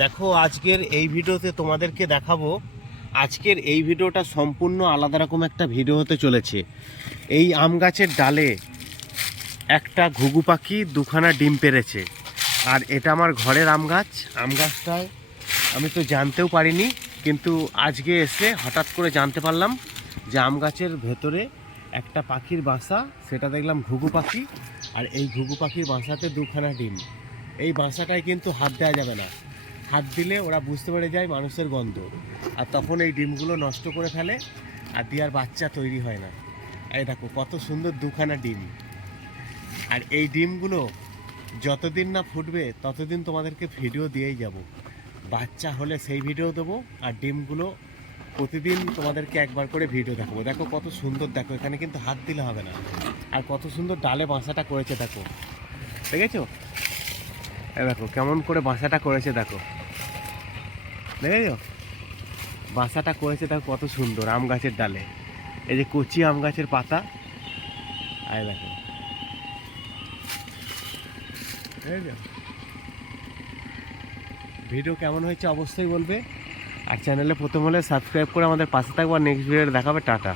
দেখো আজকের এই ভিডিওতে তোমাদেরকে দেখাবো। আজকের এই ভিডিওটা সম্পূর্ণ আলাদা রকম একটা ভিডিও হতে চলেছে। এই আম গাছের ডালে একটা ঘুঘু পাখি দুখানা ডিম পেড়েছে। আর এটা আমার ঘরের আম গাছটায় আমি তো জানতেও পারিনি, কিন্তু আজকে এসে হঠাৎ করে জানতে পারলাম যে আম গাছের ভেতরে একটা পাখির বাসা, সেটা দেখলাম ঘুঘু পাখি। আর এই ঘুঘু পাখির বাসাতে দুখানা ডিম। এই বাসাটায় কিন্তু হাত দেওয়া যাবে না, হাত দিলে ওরা বুঝতে পেরে যায় মানুষের গন্ধ, আর তখন এই ডিমগুলো নষ্ট করে ফেলে আর দেওয়ার বাচ্চা তৈরি হয় না। এই দেখো কত সুন্দর দুখানা ডিম। আর এই ডিমগুলো যতদিন না ফুটবে ততদিন তোমাদেরকে ভিডিও দিয়েই যাব। বাচ্চা হলে সেই ভিডিও দেবো, আর ডিমগুলো প্রতিদিন তোমাদেরকে একবার করে ভিডিও দেখাবো। দেখো কত সুন্দর, দেখো এখানে কিন্তু হাত দিলে হবে না। আর কত সুন্দর ডালে বাসাটা করেছে দেখো, দেখেছো? এ দেখো কেমন করে বাসাটা করেছে, দেখো দেখেছো বাসাটা করেছে, দেখো কত সুন্দর আম গাছের ডালে। এই যে কচি আম গাছের পাতা, আর দেখো ভিডিও কেমন হয়েছে অবশ্যই বলবে। আর চ্যানেলে প্রথম হলে সাবস্ক্রাইব করে আমাদের পাশে থাকবো। আর নেক্সট ভিডিওতে দেখাবে। টাটা।